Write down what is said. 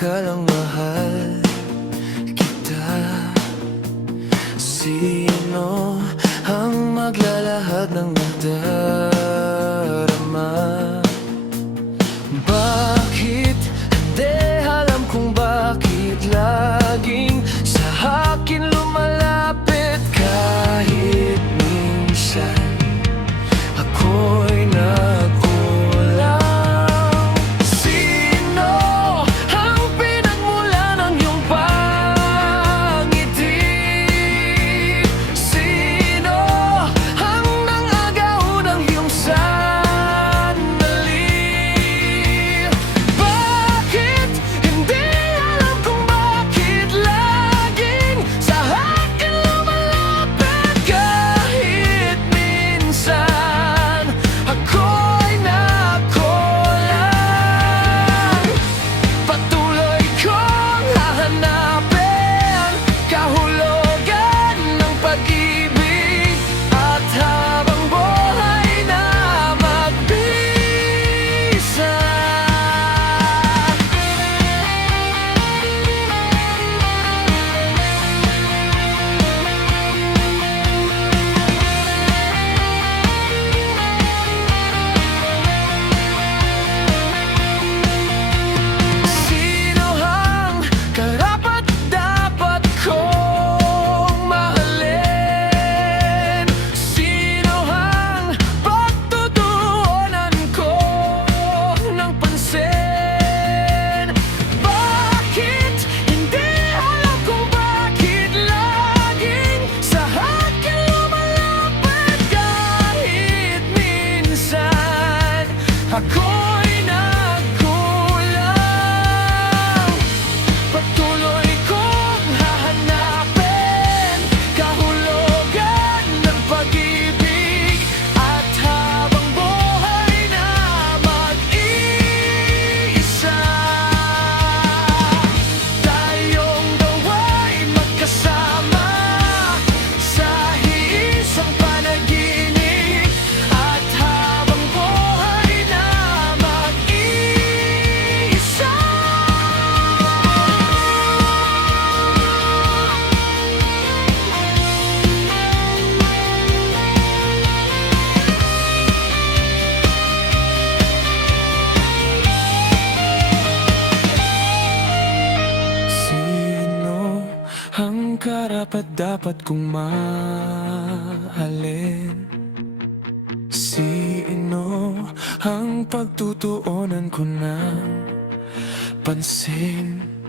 Akala mahal kita. Sino ang maglalahad ng nadarama? Bakit hindi alam kung bakit laging sa akin lumalapit? Kahit minsan ako'y nagkulang. Sino ang pinagmula ng iyong pangiti? Sino ang nangagaw ng iyong sandali? Bakit hindi alam kung bakit laging sa akin lumalapit? Kahit minsan ako'y nakulang. Patuloy kong hahanapin kahulugan ng pag-ibig, at habang buhay na magbisa. Sino ang karapat-dapat kong mahalin? Sino ang pagtutuunan ko ng pansin? Bakit hindi alam kung bakit laging sa akin lumalapit? Kahit minsan ako'y nagkulang. Patuloy kong hahanapin kahulugan ng pag-ibig, at habang buhay na mag-iisa. Tayong dawa'y magkasama sa iisang panaginip, at habang buhay na mag-iisa. Sino ang karapat-dapat kong mahalin? Sino ang pagtutuunan ko ng pansin?